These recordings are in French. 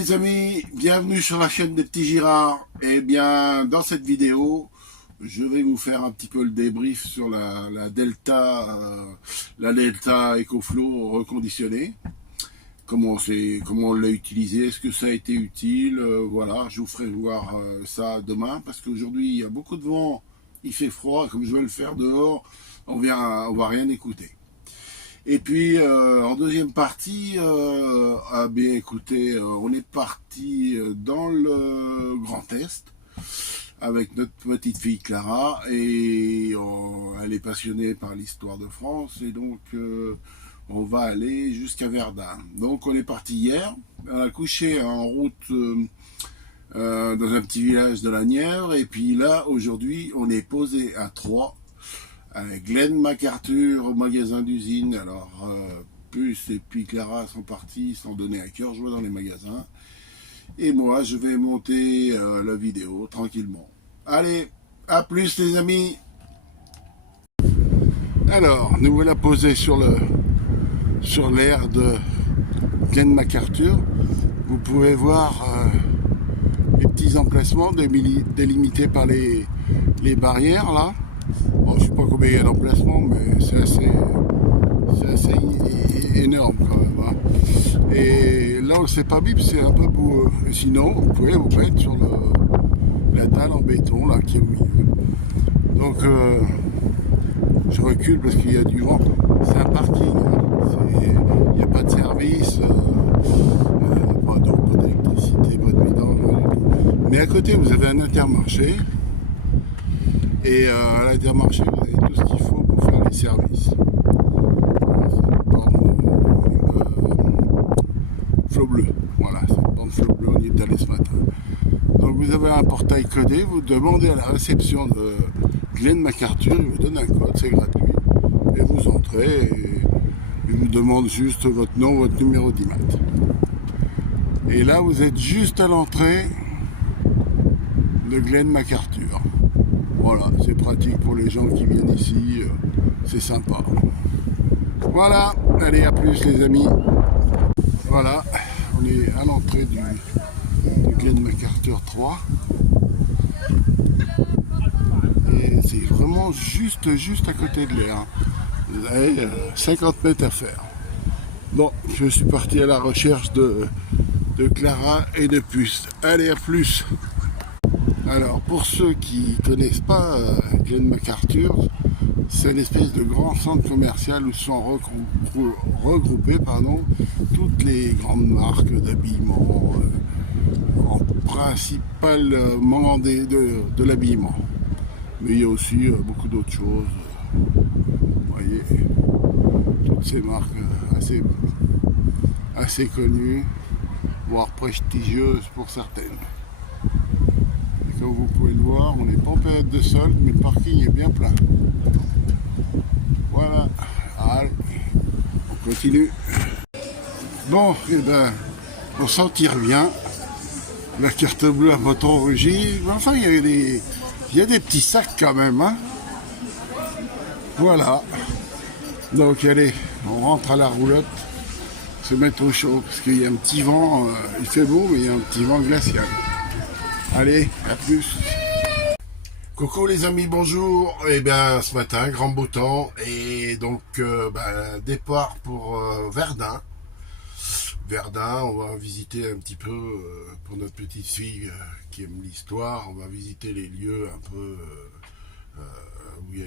les amis, bienvenue sur la chaîne des petits Girards. Et bien dans cette vidéo, je vais vous faire un petit peu le débrief sur la Delta EcoFlow reconditionnée. Comment on l'a utilisé, est-ce que ça a été utile, voilà, je vous ferai voir ça demain, parce qu'aujourd'hui il y a beaucoup de vent, il fait froid, comme je vais le faire dehors, on va rien écouter. Et puis en deuxième partie, bien écoutez, on est parti dans le Grand Est avec notre petite fille Clara, et elle est passionnée par l'histoire de France, et donc on va aller jusqu'à Verdun. Donc on est parti hier, on a couché en route dans un petit village de la Nièvre, et puis là aujourd'hui on est posé à Troyes avec Glenn MacArthur au magasin d'usine. Alors Puce et puis Clara sont partis, sont donnés à cœur joie dans les magasins, et moi je vais monter la vidéo tranquillement. Allez, à plus les amis. Alors nous voilà posés sur l'aire de Glenn MacArthur. Vous pouvez voir les petits emplacements délimités par les barrières là. Bon, je ne sais pas combien il y a d'emplacements, mais c'est assez énorme quand même, hein. Et là où c'est pas bip, c'est un peu boueux. Sinon, vous pouvez vous mettre sur la dalle en béton là qui est au milieu. Donc je recule parce qu'il y a du vent. C'est un parking, il n'y a pas de service, pas d'eau, pas d'électricité, pas de vidange. Mais à côté, vous avez un intermarché. Et à l'intermarché, vous avez tout ce qu'il faut pour faire les services. Flot bleu. Voilà, c'est une bande flot bleu, on y est allé ce matin. Donc vous avez un portail codé, vous demandez à la réception de Glenn MacArthur, il vous donne un code, c'est gratuit. Et vous entrez, et il vous demande juste votre nom, votre numéro d'IMAT. Et là, vous êtes juste à l'entrée de Glenn MacArthur. Voilà, c'est pratique pour les gens qui viennent ici, c'est sympa. Voilà, allez, à plus les amis. Voilà, on est à l'entrée de Glenn MacArthur 3. Et c'est vraiment juste à côté de l'air. Vous avez 50 mètres à faire. Bon, je suis parti à la recherche de Clara et de Puce. Allez, à plus. Alors, pour ceux qui ne connaissent pas Glenn MacArthur, c'est une espèce de grand centre commercial où sont regroupées toutes les grandes marques d'habillement, principalement de l'habillement. Mais il y a aussi beaucoup d'autres choses. Vous voyez, toutes ces marques assez connues, voire prestigieuses pour certaines. Comme vous pouvez le voir, on n'est pas en période de solde, mais le parking est bien plein. Voilà, allez, on continue. Bon, et ben, on s'en tire bien. La carte bleue à bouton rougi. Enfin, il y a des petits sacs quand même, hein. Voilà. Donc, allez, on rentre à la roulotte, se mettre au chaud, parce qu'il y a un petit vent, il fait beau, mais il y a un petit vent glacial. Allez, à plus. Coucou les amis, bonjour. Et bien ce matin, grand beau temps, et donc départ pour Verdun. Verdun, on va visiter un petit peu, pour notre petite fille qui aime l'histoire, on va visiter les lieux un peu où il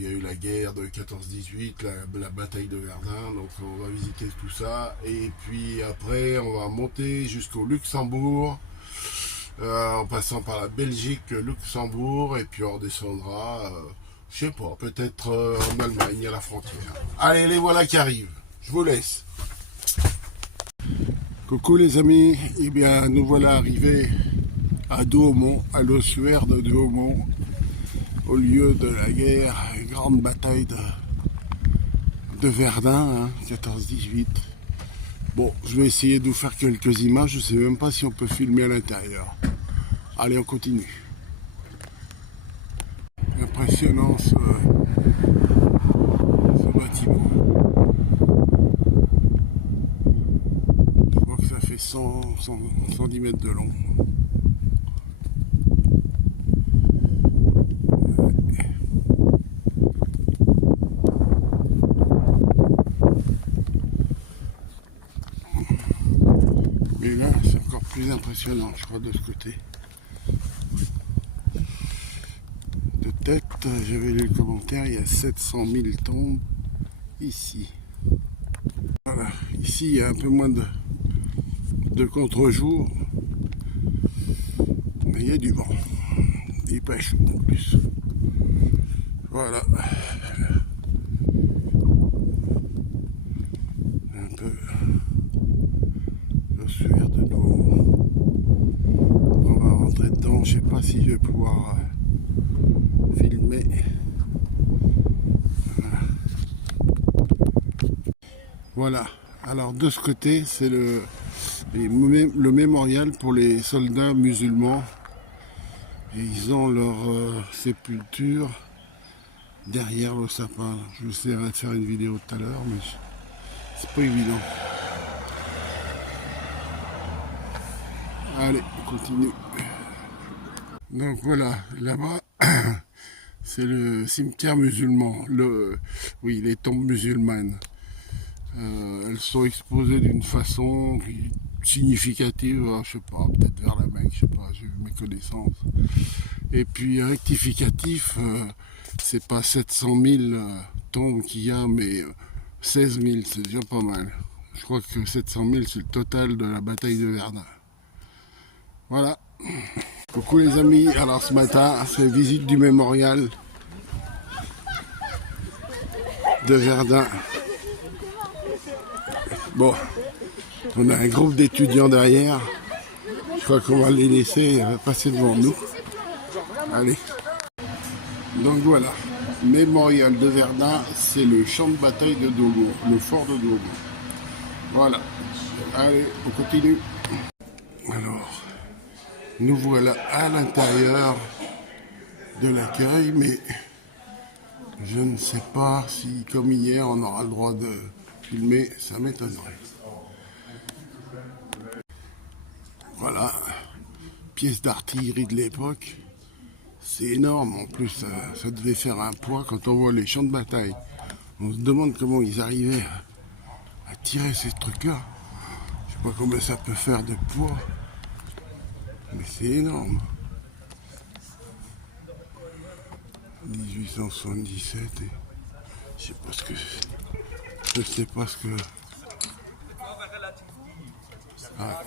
y a eu la guerre de 14-18, la bataille de Verdun. Donc on va visiter tout ça, et puis après on va monter jusqu'au Luxembourg, en passant par la Belgique, Luxembourg, et puis on redescendra, je sais pas, peut-être en Allemagne, à la frontière. Allez, les voilà qui arrivent. Je vous laisse. Coucou les amis, eh bien nous voilà arrivés à Douaumont, à l'ossuaire de Douaumont, au lieu de la guerre, grande bataille de Verdun, hein, 14-18. Bon, je vais essayer de vous faire quelques images, je ne sais même pas si on peut filmer à l'intérieur. Allez, on continue. Impressionnant ce bâtiment. Je crois que ça fait 110 mètres de long. Mais là, c'est encore plus impressionnant, je crois, de ce côté. De tête, j'avais lu le commentaire, il y a 700 000 tombes ici. Voilà, ici, il y a un peu moins de contre-jour, mais il y a du vent. Il pas chaud en plus. Voilà. Un peu l'ossuaire de Douaumont. On va rentrer dedans. Je sais pas si je vais pouvoir filmer. Voilà. Alors de ce côté, c'est le mémorial pour les soldats musulmans. Et ils ont leur sépulture derrière le sapin. Je vais essayer de faire une vidéo tout à l'heure, mais c'est pas évident. Allez, on continue. Donc voilà, là-bas, c'est le cimetière musulman. Oui, les tombes musulmanes. Elles sont exposées d'une façon significative, je sais pas, peut-être vers la Mecque, je sais pas, j'ai vu mes connaissances. Et puis rectificatif, c'est pas 700 000 tombes qu'il y a, mais 16 000, c'est déjà pas mal. Je crois que 700 000, c'est le total de la bataille de Verdun. Voilà. Coucou les amis, alors ce matin, c'est visite du mémorial de Verdun. Bon, on a un groupe d'étudiants derrière. Je crois qu'on va les laisser passer devant nous. Allez. Donc voilà, mémorial de Verdun, c'est le champ de bataille de Douaumont, le fort de Douaumont. Voilà. Allez, on continue. Alors, nous voilà à l'intérieur de l'accueil, mais je ne sais pas si, comme hier, on aura le droit de filmer, ça m'étonnerait. Voilà, pièce d'artillerie de l'époque, c'est énorme, en plus ça devait faire un poids quand on voit les champs de bataille. On se demande comment ils arrivaient à tirer ces trucs-là. Je sais pas combien ça peut faire de poids, mais c'est énorme. 1877 et je sais pas ce que c'est. Je sais pas ce que. Ah.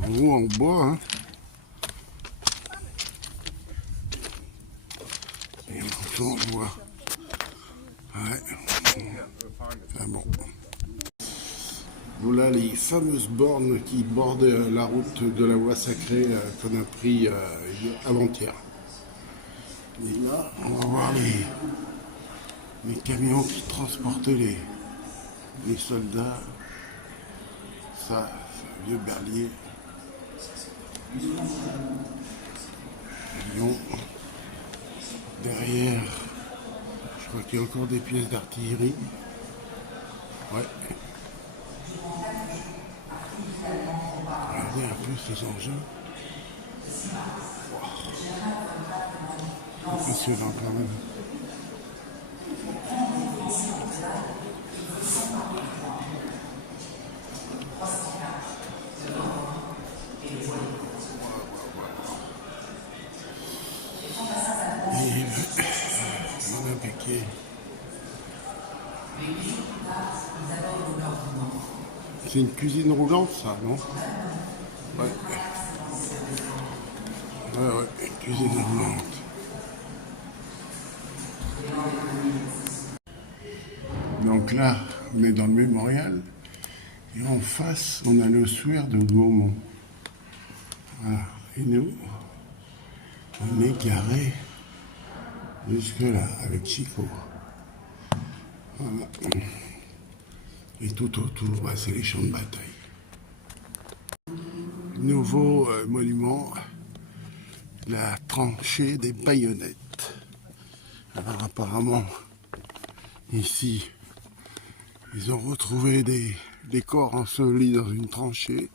Roue en bois, hein. Et on voit. Ouais. Enfin bon. Voilà les fameuses bornes qui bordent la route de la voie sacrée qu'on a pris avant-hier. Et là, on va voir les camions qui transportaient les soldats. Ça, c'est un vieux berlier. Lyon. Derrière, je crois qu'il y a encore des pièces d'artillerie. Ouais. Regardez un peu ces engins. Wow. Impressionnant quand même. On a piqué. C'est une cuisine roulante, ça, non? Ouais. Ouais, une cuisine roulante. Donc là, on est dans le mémorial. Et en face, on a l'ossuaire de Douaumont. Voilà. Et nous, on est garé jusque là, avec Chico. Voilà. Et tout autour, bah, c'est les champs de bataille. Nouveau monument, la tranchée des baïonnettes. Alors apparemment, ici, ils ont retrouvé des corps ensevelis dans une tranchée.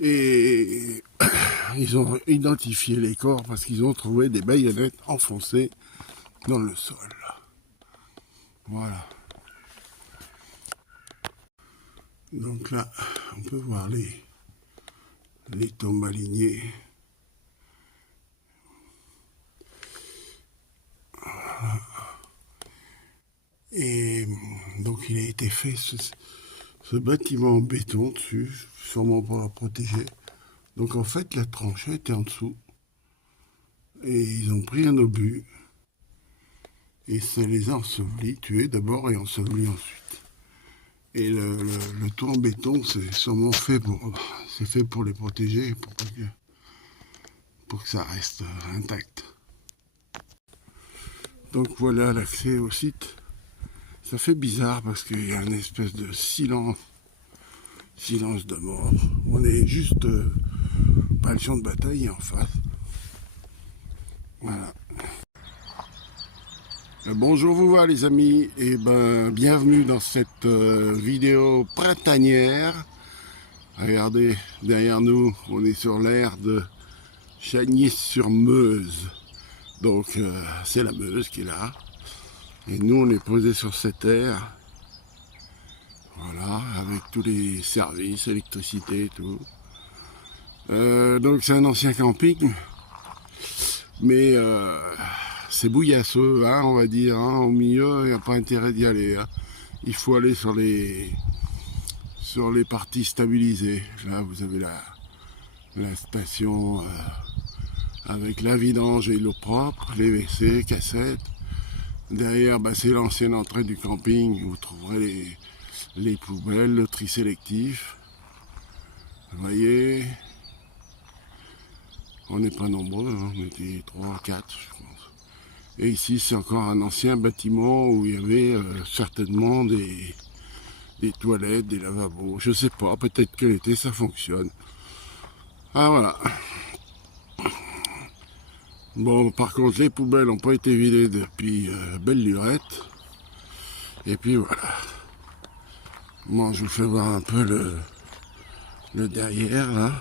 Et ils ont identifié les corps parce qu'ils ont trouvé des baïonnettes enfoncées dans le sol. Voilà. Donc là, on peut voir les tombes alignées. Et donc il a été fait ce bâtiment en béton dessus, sûrement pour la protéger. Donc en fait la tranchée était en dessous. Et ils ont pris un obus. Et ça les a ensevelis, tués d'abord et ensevelis ensuite. Et le toit en béton, c'est sûrement fait pour les protéger, pour que ça reste intact. Donc voilà l'accès au site. Ça fait bizarre parce qu'il y a une espèce de silence de mort. On est juste pas le champ de bataille en face. Voilà. Bonjour vous va les amis, et bienvenue dans cette vidéo printanière. Regardez, derrière nous, on est sur l'aire de Chagny-sur-Meuse. Donc c'est la Meuse qui est là. Et nous on est posé sur cette aire. Voilà, avec tous les services, électricité et tout. Donc c'est un ancien camping. Mais c'est bouillasseux, hein, on va dire. Hein. Au milieu, il n'y a pas intérêt d'y aller. Hein. Il faut aller sur les parties stabilisées. Là, vous avez la station avec la vidange et l'eau propre, les WC, cassettes. Derrière, c'est l'ancienne entrée du camping. Vous trouverez les poubelles, le tri sélectif. Vous voyez, on n'est pas nombreux, hein. On était 3, 4, je pense. Et ici, c'est encore un ancien bâtiment où il y avait certainement des toilettes, des lavabos. Je sais pas, peut-être que l'été, ça fonctionne. Ah, voilà. Bon, par contre, les poubelles n'ont pas été vidées depuis belle lurette. Et puis, voilà. Moi, je vous fais voir un peu le derrière, là.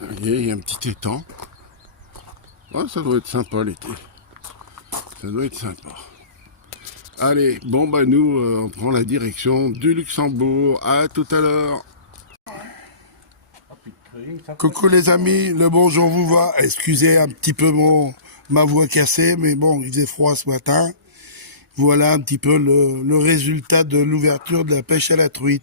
Vous voyez, il y a un petit étang. Oh, ça doit être sympa l'été. Ça doit être sympa. Allez, bon nous, on prend la direction du Luxembourg. À tout à l'heure. Coucou les amis, le bonjour vous va. Excusez un petit peu ma voix cassée, mais bon, il faisait froid ce matin. Voilà un petit peu le résultat de l'ouverture de la pêche à la truite.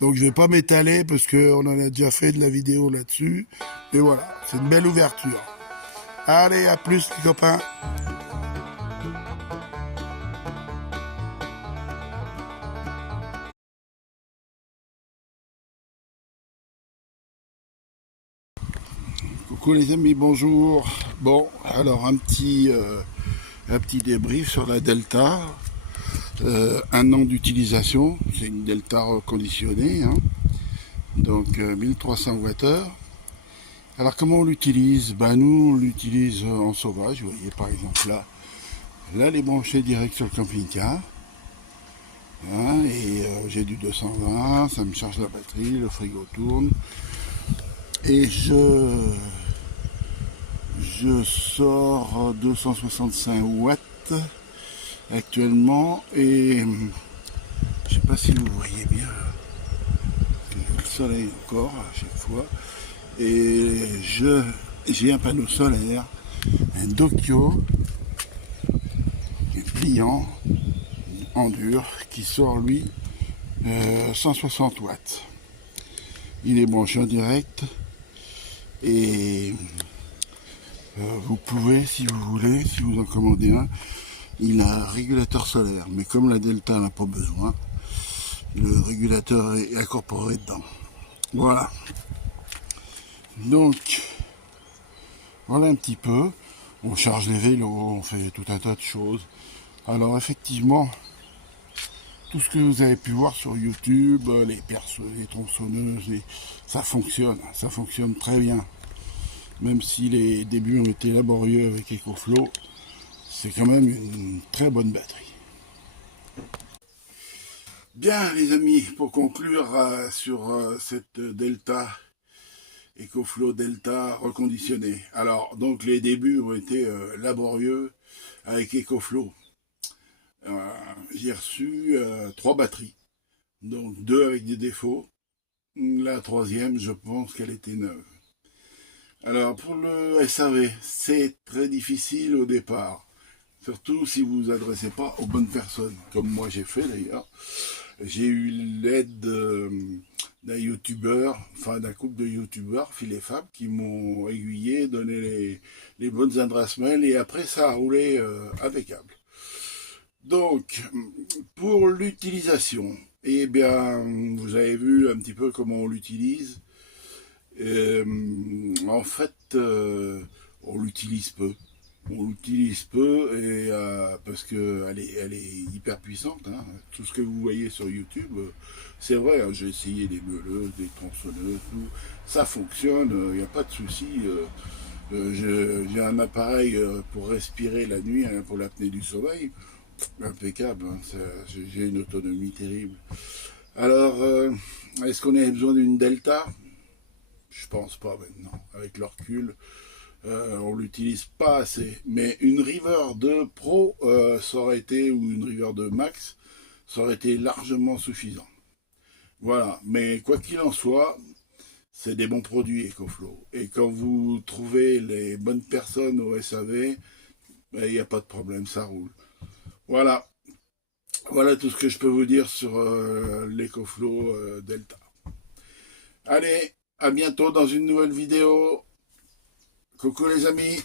Donc je vais pas m'étaler parce qu'on en a déjà fait de la vidéo là-dessus. Et voilà, c'est une belle ouverture. Allez, à plus les copains. Coucou les amis, bonjour. Bon, alors un petit débrief sur la Delta. 1 an d'utilisation, c'est une Delta reconditionnée, hein. Donc 1300 Wh. Alors comment on l'utilise? Nous on l'utilise en sauvage, vous voyez par exemple là elle est branchée direct sur le camping-car, hein, et j'ai du 220, ça me charge la batterie, le frigo tourne, et je sors 265 watts actuellement, et je sais pas si vous voyez bien le soleil encore à chaque fois, et j'ai un panneau solaire, un Dokyo pliant en dur qui sort lui 160 watts. Il est branché en direct, et vous pouvez, si vous voulez, si vous en commandez un, il a un régulateur solaire, mais comme la Delta n'a pas besoin, le régulateur est incorporé dedans. Voilà. Donc, voilà un petit peu. On charge les vélos, on fait tout un tas de choses. Alors effectivement, tout ce que vous avez pu voir sur YouTube, les perceuses, les tronçonneuses, ça fonctionne très bien. Même si les débuts ont été laborieux avec EcoFlow, c'est quand même une très bonne batterie. Bien les amis, pour conclure sur cette Delta, EcoFlow Delta reconditionné. Alors donc les débuts ont été laborieux avec EcoFlow. J'ai reçu 3 batteries, donc 2 avec des défauts. La troisième, je pense qu'elle était neuve. Alors pour le SAV, c'est très difficile au départ. Surtout si vous vous adressez pas aux bonnes personnes, comme moi j'ai fait d'ailleurs. J'ai eu l'aide d'un youtubeur, enfin d'un couple de youtubeurs, Phil et Fab, qui m'ont aiguillé, donné les bonnes adresses mail, et après ça a roulé impeccable. Donc, pour l'utilisation, eh bien, vous avez vu un petit peu comment on l'utilise. En fait, on l'utilise peu. On l'utilise peu et parce que elle est hyper puissante. Hein. Tout ce que vous voyez sur YouTube, c'est vrai. Hein, j'ai essayé des meuleuses, des tronçonneuses, tout. Ça fonctionne. Il n'y a pas de souci. J'ai un appareil pour respirer la nuit, hein, pour l'apnée du sommeil. Impeccable. Hein, j'ai une autonomie terrible. Alors, est-ce qu'on a besoin d'une Delta? Je pense pas maintenant. Avec le recul, on l'utilise pas assez. Mais une River 2 Pro, ça aurait été, ou une River 2 Max, ça aurait été largement suffisant. Voilà. Mais quoi qu'il en soit, c'est des bons produits EcoFlow. Et quand vous trouvez les bonnes personnes au SAV, il n'y a pas de problème, ça roule. Voilà. Voilà tout ce que je peux vous dire sur l'EcoFlow Delta. Allez, à bientôt dans une nouvelle vidéo. Coucou les amis.